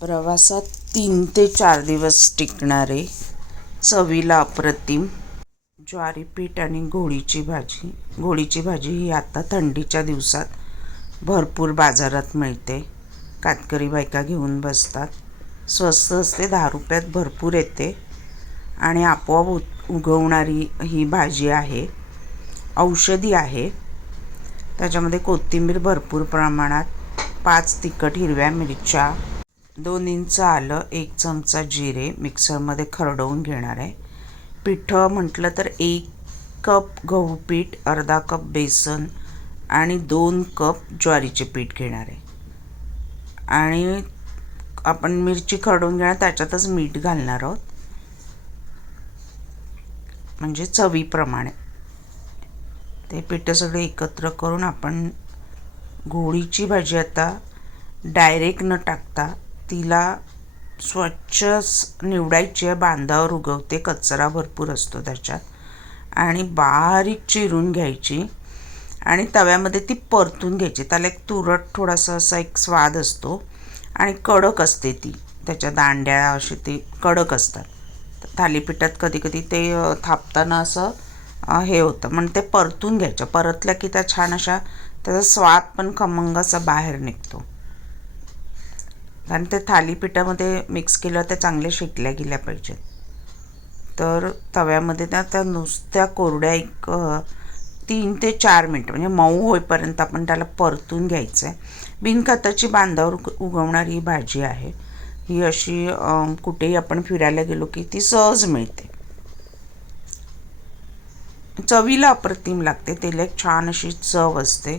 प्रवासात तीन ते चार दिवस टिकणारे चवीला अप्रतिम ज्वारी पीठ आणि घोळीची भाजी. घोळीची भाजी ही आता थंडीच्या दिवसात भरपूर बाजारात मिळते. कातकरी बायका घेऊन बसतात. स्वस्त असते दहा रुपयात भरपूर येते. आणि आपोआप उगवणारी ही भाजी आहे. औषधी आहे. त्याच्यामध्ये कोथिंबीर भरपूर प्रमाणात पाच तिखट हिरव्या मिरच्या दोन इंच आलं एक चमचा जिरे मिक्सरमध्ये खरडवून घेणार आहे. पिठं म्हटलं तर एक कप गहू पीठ अर्धा कप बेसन आणि दोन कप ज्वारीचे पीठ घेणार आहे. आणि आपण मिरची खरडून घेणार त्याच्यातच मीठ घालणार आहोत. म्हणजे चवीप्रमाणे. ते पिठं सगळे एकत्र करून आपण घोळीची भाजी आता डायरेक्ट न टाकता तिला स्वच्छ निवडायची आहे बांधावर उगवते कचरा भरपूर असतो त्याच्यात. आणि बारीक चिरून घ्यायची आणि तव्यामध्ये ती परतून घ्यायची. त्याला एक तुरट थोडासा असा एक स्वाद असतो आणि कडक असते ती. त्याच्या दांड्या असे ते कडक असतात. थालीपीठात कधी कधी ते थापताना असं हे होतं. म्हणून ते परतून घ्यायचं. परतल्या की त्या छान अशा त्याचा स्वाद पण खमंग असा बाहेर निघतो. आणि ते थालीपीठामध्ये मिक्स केलं ते चांगले शेकल्या गेल्या पाहिजेत. तर तव्यामध्ये त्या त्या नुसत्या कोरड्या एक तीन ते चार मिनटं म्हणजे मऊ होईपर्यंत आपण त्याला परतून घ्यायचं आहे बिनखताची बांधावर उगवणारी ही भाजी आहे. ही अशी कुठेही आपण फिरायला गेलो की ती सहज मिळते. चवीला अप्रतिम लागते त्याला एक छान अशी चव असते.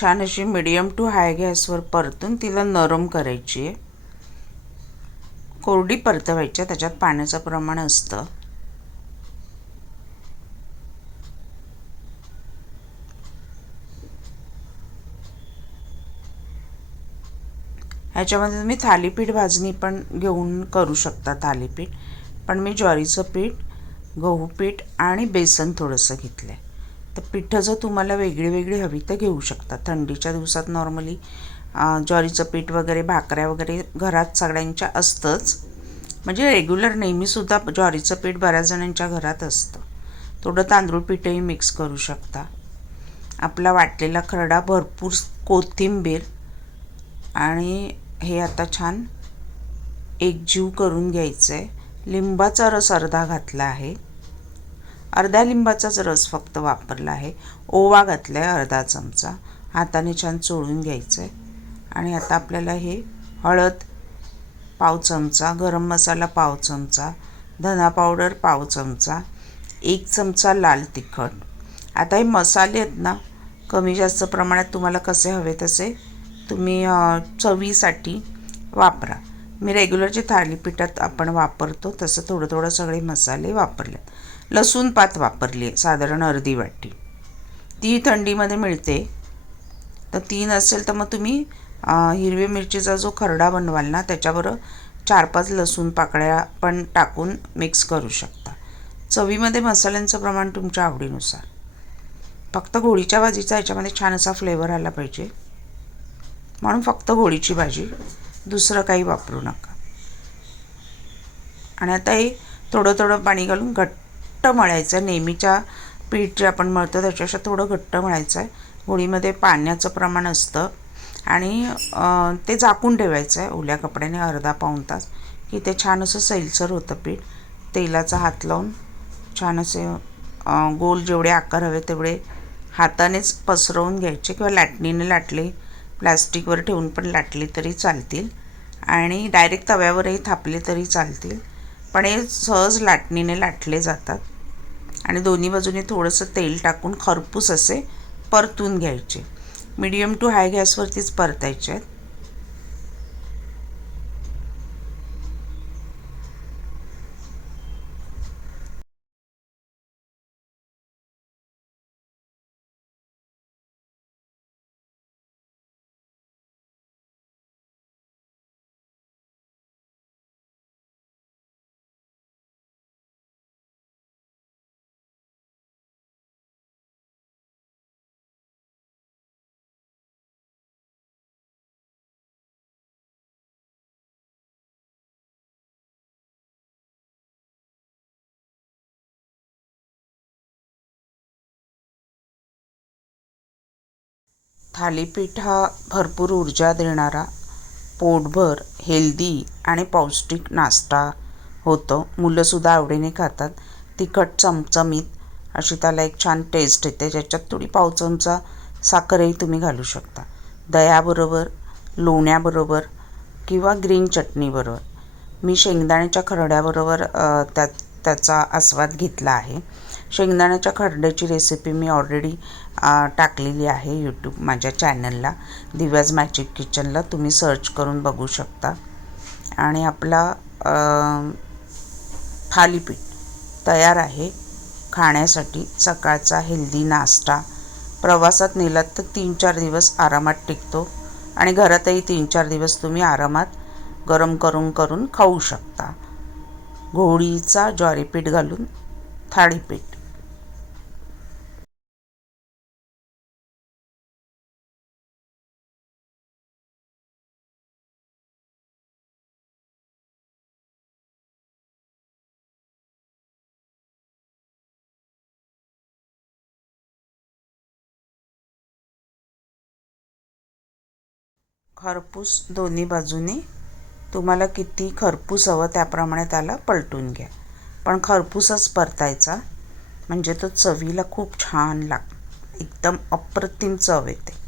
छान अशी मिडियम टू हाय गॅसवर परतून तिला नरम करायची आहे. कोरडी परतवायची त्याच्यात पाण्याचं प्रमाण असतं. ह्याच्यामध्ये तुम्ही थालीपीठ भाजणी पण घेऊन करू शकता थालीपीठ. पण मी ज्वारीचं पीठ गहू पीठ आणि बेसन थोडंसं घेतलं आहे तर पिठं जर तुम्हाला वेगळी वेगळी हवी तर घेऊ शकता. थंडीच्या दिवसात नॉर्मली ज्वारीचं पीठ वगैरे भाकऱ्या वगैरे घरात सगळ्यांच्या असतंच. म्हणजे रेग्युलर नेहमीसुद्धा ज्वारीचं पीठ बऱ्याच जणांच्या घरात असतं. थोडं तांदूळ पीठही मिक्स करू शकता. आपला वाटलेला खरडा भरपूर कोथिंबीर आणि हे आता छान एकजीव करून घ्यायचं आहे लिंबाचा रस अर्धा घातला आहे. अर्ध्या लिंबाचाच रस फक्त वापरला आहे. ओवा घातला आहे अर्धा चमचा. हाताने छान चोळून घ्यायचं आहे आणि आता आपल्याला हे हळद पाव चमचा गरम मसाला पाव चमचा धना पावडर पाव चमचा एक चमचा लाल तिखट. आता हे मसाले आहेत ना कमी जास्त प्रमाणात तुम्हाला कसे हवे तसे तुम्ही चवीसाठी वापरा. मी रेग्युलर जे थालीपीठात आपण वापरतो तसं थोडं थोडं सगळे मसाले वापरलेत. लसूण पात वापरली आहे साधारण अर्धी वाटी. ती थंडीमध्ये मिळते. तर ती नसेल तर मग तुम्ही हिरवी मिरचीचा जो खरडा बनवाल ना त्याच्यावर चार पाच लसूण पाकळ्या पण टाकून मिक्स करू शकता. चवीमध्ये मसाल्यांचं प्रमाण तुमच्या आवडीनुसार. फक्त घोडीच्या भाजीचा याच्यामध्ये छान असा फ्लेवर आला पाहिजे. म्हणून फक्त घोडीची भाजी दुसरं काही वापरू नका. आणि आता हे थोडं थोडं पाणी घालून घट घट्ट मळायचं आहे. नेहमीच्या पीठ जे आपण मळतो त्याच्यापेक्षा थोडं घट्ट मळायचं आहे होळीमध्ये पाण्याचं प्रमाण असतं. आणि ते झाकून ठेवायचं आहे ओल्या कपड्याने अर्धा पाऊण तास. की ते छान असं सैलसर होतं पीठ. तेलाचा हात लावून छान असे गोल जेवढे आकार हवे तेवढे हातानेच पसरवून घ्यायचे किंवा लाटणीने लाटले. प्लॅस्टिकवर ठेवून पण लाटले तरी चालतील. आणि डायरेक्ट तव्यावरही थापले तरी चालतील. पण हे सहज लाटणीने लाटले जातात. आणि दोन्ही बाजूने थोडंसं तेल टाकून खरपूस असे परतून घ्यायचे. मीडियम टू हाय गॅसवरतीच परतायचे आहेत. थालीपीठ हा भरपूर ऊर्जा देणारा पोटभर हेल्दी आणि पौष्टिक नाश्ता होतो. मुलंसुद्धा आवडीने खातात. तिखट चमचमीत अशी त्याला एक छान टेस्ट येते ज्याच्यात थोडी पाव चमचा साखरही तुम्ही घालू शकता. दह्याबरोबर लोण्याबरोबर किंवा ग्रीन चटणीबरोबर. मी शेंगदाण्याच्या खरड्याबरोबर त्या त्याचा आस्वाद घेतला आहे. शेंगदाण्याच्या खरड्याची रेसिपी मी ऑलरेडी टाकलेली आहे यूट्यूब माझ्या चॅनलला दिव्याज मॅजिक किचनला तुम्ही सर्च करून बघू शकता. आणि आपला थालीपीठ तयार आहे खाण्यासाठी. सकाळचा हेल्दी नाश्ता. प्रवासात नेलात तर तीन चार दिवस आरामात टिकतो. आणि घरातही तीन चार दिवस तुम्ही आरामात गरम करून करून खाऊ शकता. घोळीचा ज्वारीपीठ घालून थाळीपीठ खरपूस दोन्ही बाजूने. तुम्हाला किती खरपूस हवं त्याप्रमाणे त्याला पलटून घ्या. पण खरपूसच परतायचा. म्हणजे तो चवीला खूप छान लाग एकदम अप्रतिम चव येते.